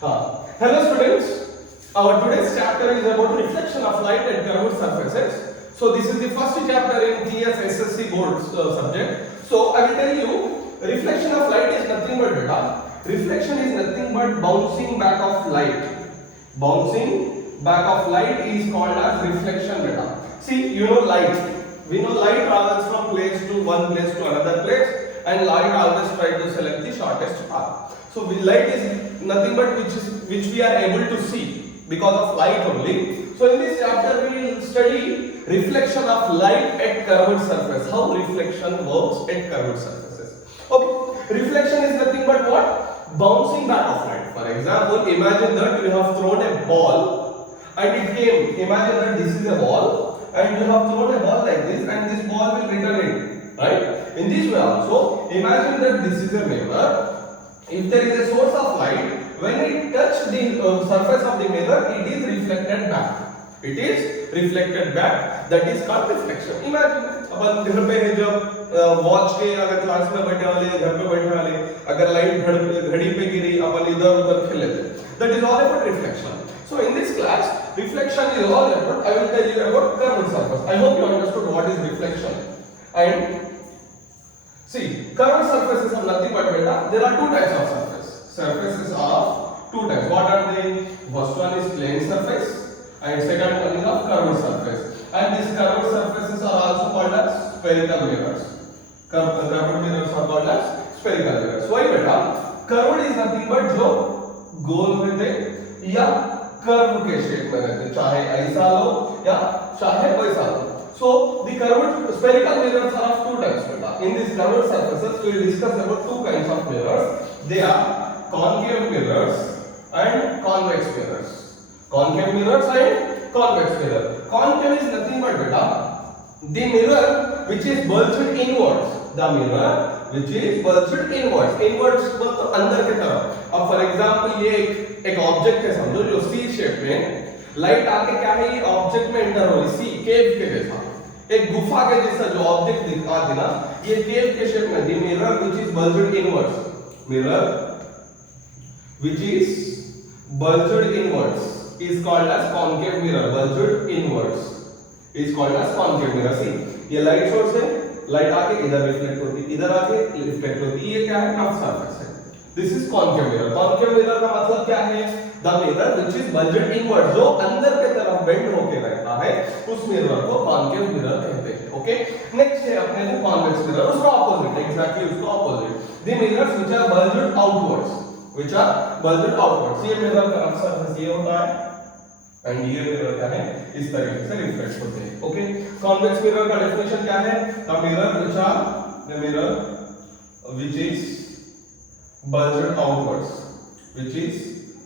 Hello students, our today's chapter is about reflection of light and curved surfaces. So this is the first chapter in TS SSC board subject. So I will tell you, reflection of light is nothing but beta. Reflection is nothing but bouncing back of light. Bouncing back of light is called as reflection beta. See, you know light. We know light travels from place to one place to another place, and light always try to select the shortest path. So light is nothing but which we are able to see because of light only. So in this chapter we will study reflection of light at curved surface. How reflection works at curved surfaces. Okay, reflection is nothing but what? Bouncing back of light. For example, imagine that you have thrown a ball and it came. Imagine that this is a ball and you have thrown a ball like this and this ball will return in. Right? In this way also, imagine that this is a mirror. If there is a source of light, when it touches the surface of the mirror, it is reflected back. It is reflected back. That is called reflection. Imagine अपन घर पे है जब watch के अगर class में बैठे वाले घर पे बैठे वाले अगर लाइट घड़ी पे गिरी अपन इधर उधर खेल लेते. That is all about reflection. So in this class, reflection is all about. I will tell you about curved surface. I hope you understood what is reflection. And see, curved surfaces are nothing but beta. There are two types of surface. Surfaces are two types. What are they? First one is plane surface, and second one is of curved surface. And these curved surfaces are also called as spherical mirrors. Curved mirrors are called as spherical mirrors. Why beta? Curved is nothing but जो गोल रहते या curve के shape में रहते, चाहे ऐसा लो या चाहे वैसा लो. So the curved spherical mirrors are of two types. In these curved surfaces, we will discuss about two kinds of mirrors. They are concave mirrors and convex mirrors. Concave mirrors and convex mirror. Concave is nothing but beta, the mirror which is bulged inwards. The mirror which is bulged inwards. Inwards मतलब अंदर की तरफ. अब for example ये एक object है समझो जो C शेप में लाइट आके क्या है ये ऑब्जेक्ट में एंटर हो रही. सी केव के जैसा, एक गुफा के जैसा जो ऑब्जेक्ट दिखा देना, ये केव के शेप में. The mirror which is bulged inwards. Mirror which is bulged inwards is called as concave mirror. Bulged inwards is called as concave mirror. See, ये लाइट सोर्स है, लाइट आके इधर रिफ्लेक्ट होती है, इधर आके रिफ्लेक्ट होती है. ये क्या है? कर्व सरफेस है. This is concave mirror. Concave mirror का मतलब क्या है? The mirror which is bulged inwards, जो अंदर के तरफ बेंड होके रहता है, उस मिरर को concave mirror कहते हैं. ओके, नेक्स्ट है अपने को convex mirror. उसका ऑपोजिट, एग्जैक्टली उसका opposite. The mirrors which are bulged outwards, which are bulged outwards. ये मिरर का सरफेस ये होता है एंड ये मिरर क्या है? इस तरीके से रिफ्लेक्ट होते हैं. ओके, कॉन्वेक्स मिरर का डेफिनेशन क्या है? The mirror which is bulged outwards, which is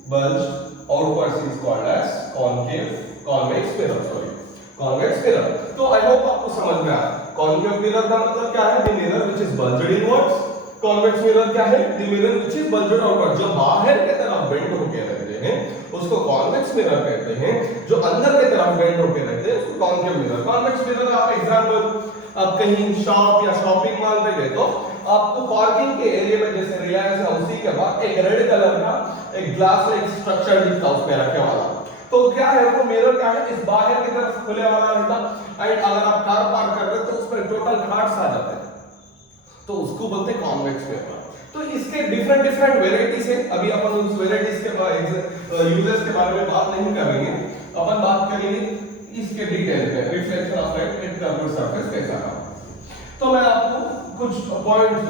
bulged outwards is called as convex mirror. Sorry, convex mirror. तो आई होप आपको समझ में आया. कॉन्केव मिरर का मतलब क्या है? The mirror which is bulged inwards. Convex mirror क्या है? The mirror which is bulged outwards, जो बाहर की तरफ बेंड होके रहते हैं उसको कॉन्वेक्स मिरर कहते हैं. जो अंदर की तरफ बेंड होके रहते हैं उसको कॉन्केव मिरर. कॉन्वेक्स मिरर आप एग्जांपल आप कहीं शॉप या शॉपिंग मॉल पे गए तो आपको पार्किंग के एरिया में जैसे रिलायंस है उसी के बाद एक रेड कलर का एक ग्लास लाइक स्ट्रक्चर दिखता है उसमें रखे वाला. तो क्या है वो मिरर क्या है? इस बाहर की तरफ खुले वाला रहता है. एंड अगर आप कार पार्क कर रहे हो तो उसमें टोटल घाट्स आ जाते हैं, तो उसको बोलते हैं कॉन्वेक्स मिरर. तो इसके डिफरेंट वेराइटीज है. अभी अपन उस वेराइटीज के यूजेस के बारे में बात नहीं करेंगे. अपन बात करेंगे इसके डिटेल में, reflection of light at curved surface कैसा है. तो मैं आपको कुछ पॉइंट्स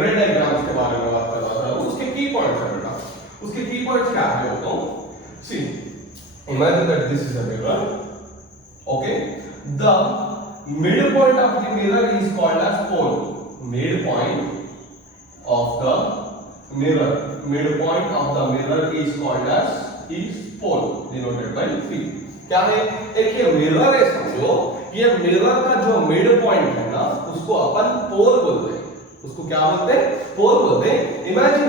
रेड डायग्राम्स के बारे में बात कर रहा था. उसके की पॉइंट्स है बेटा. उसके की पॉइंट्स क्या है बताओ. सी, imagine that this is a mirror. Okay, the midpoint of the mirror is called as pole. Midpoint of the mirror is called as pole, denoted by P. क्या है? एक ये मिरर है समझो. ये मिरर का जो मिड पॉइंट है ना उसको अपन पोल बोलते हैं. उसको क्या बोलते हैं? पोल बोलते हैं. Imagine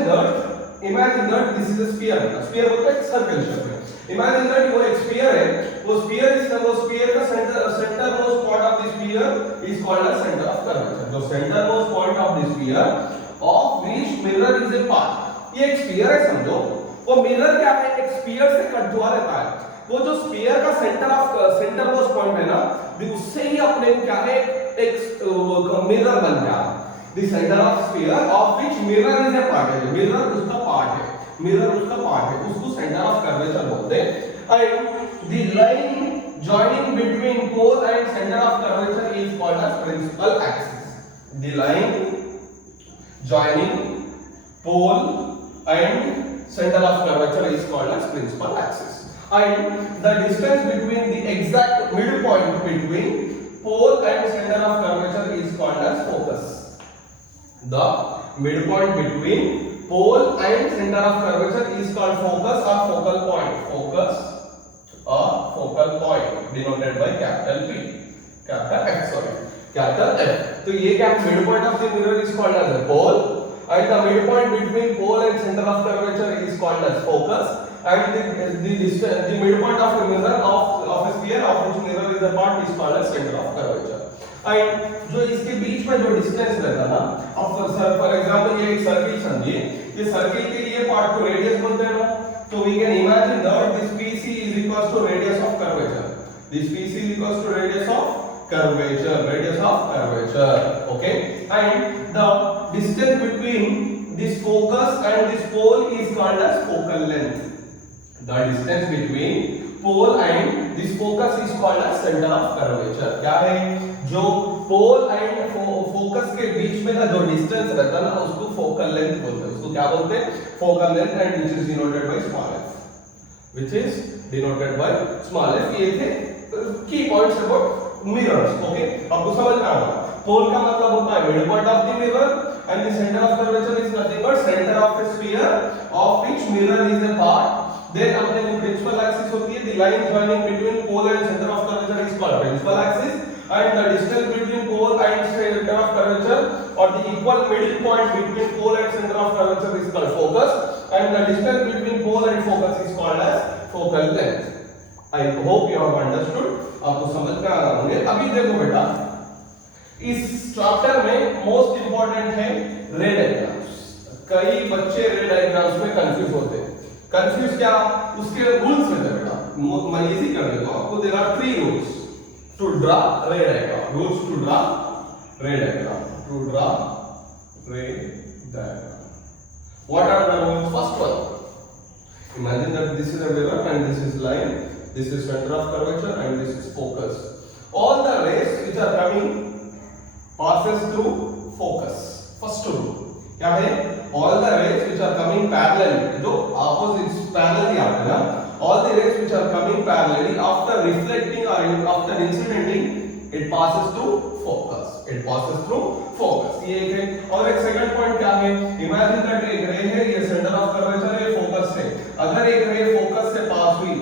that this is a sphere. Sphere बोलते हैं सर्कल शेप में. इमेजिन दैट वो एक स्फीयर है. वो स्फीयर का centre most point of the sphere is called as centre of curvature. जो centre most point of the sphere of which mirror is a part. ये एक स्फीयर है समझो. वो मिरर क्या है, एक स्फीयर से कट हुआ रहता है, वो जो स्फीयर का सेंटर मोस्ट पॉइंट है ना, उससे ही अपने क्या है एक मिरर बन गया। The centre of sphere of which mirror is a part है, मिरर उसका पार्ट है, मिरर उसका पार्ट है, उसको सेंटर ऑफ कर्वेचर बोलते हैं। And the line joining between pole and center of curvature is called as principal axis. The line joining pole and center of curvature is called as principal axis. And the distance between the exact midpoint between pole and center of curvature is called as focus. The midpoint between pole and center of curvature is called focus or focal point. Focus or focal point denoted by capital P, capital F, sorry, capital F. तो ये क्या, midpoint of the mirror is called as a pole, and the midpoint between pole and center of curvature is called as focus, and the midpoint of the mirror of a sphere of which mirror is a part is called as center of curvature. And जो इसके बीच में जो distance रहता है ना, अब for example ये एक सर्किल समझिए, ये सर्किल के लिए पार्ट को रेडियस बोलते हैं ना, so we can imagine that this PC is equals to radius of curvature. This PC is equals to radius of curvature, radius of curvature. Okay, and the distance between this focus and this pole is called as focal length. The distance between pole and this focus is called as center of curvature. क्या है, जो pole and focus के बीच में का जो distance रहता है ना, उसको focal length बोलते हैं। उसको क्या बोलते हैं, focal length, and which is denoted by small f, which is denoted by small f. ये थे key points about mirrors. Okay, आपको समझ में आ गया। pole का मतलब होता है midpoint of the mirror, and the center of curvature is nothing but center of a sphere of which mirror is a part. Then अपने जो principal axis होती है, the line joining between pole and center of curvature is called principal axis, and the distance between pole and center of curvature, or the equal middle point between pole and center of curvature is called focus, and the distance between pole and focus is called as focal length. I hope you have understood. आपको समझ में आ रहा होंगे। अभी देखो बेटा, इस chapter में मोस्ट इंपॉर्टेंट है रे डायग्राम्स। कई बच्चे रे डायग्राम्स में कंफ्यूज होते हैं। कंफ्यूज क्या, उसके रूल्स में बेटा मैं इजी कर देता हूं आपको। There are 3 rules to draw ray diagram. Rules to draw ray diagram, to draw ray diagram. What are the rules? First one, imagine that this is a mirror and this is line, this is center of curvature and this is focus. All the rays which are coming passes through focus. First rule क्या है, all the rays which are coming parallel, जो opposites parallelly आते हैं ना, all the rays which are coming parallelly after reflecting or after incidenting, it passes through focus. It passes through focus. ये एक है। और एक सेकंड पॉइंट क्या है, imagine that एक रे है, ये सेंटर ऑफ कर्वेचर है, फोकस से, अगर एक रे फोकस से पास हुई,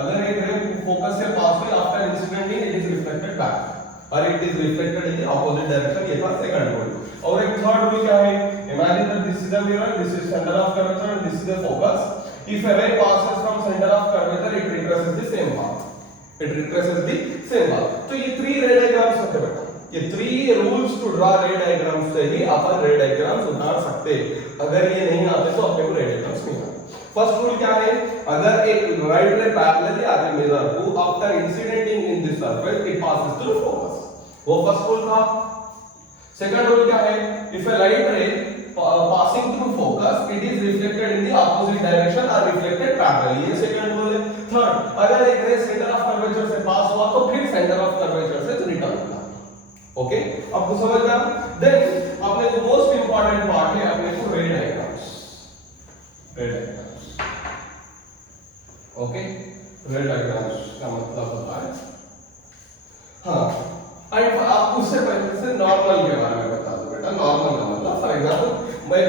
अगर एक रे फोकस से पास हुई, after incidenting it is reflected back और it is reflected in the opposite direction. ये था सेकंड रूल। और एक थर्ड रूल क्या है, imagine that this is the mirror, this is center of curvature and this is the focus. If a ray passes from center of curvature, it retraces the same path. It retraces the same path. तो ये 3 रे diagrams होते हैं बेटा। ये 3 rules to draw ray diagrams से ही अपन रे डायग्राम्स उतार सकते हैं। अगर ये नहीं आते तो अपने को रे डायग्राम्स नहीं आते। फर्स्ट रूल क्या है, अगर एक राइट रे पैरेलली आते मिरर को, after incidenting in this surface it passes through focus. वो फर्स्ट रूल था। सेकंड रूल क्या है, if a light ray passing through focus, it is reflected in the opposite direction or reflected parallelly. ये second rule है। Third, अगर एक रे centre of curvature से पास हुआ तो फिर सेंटर ऑफ कर्वेचर से रिटर्न होगा। ओके, आपको समझ में आया? देन अपने को मोस्ट इंपॉर्टेंट पार्ट है अपने को रे डायग्राम्स। रे डायग्राम्स, ओके, रे डायग्राम्स का मतलब होता है, हाँ, एंड आप उससे पहले से नॉर्मल के बारे में बता दो बेटा। नॉर्मल का मतलब फॉर एग्जांपल मैं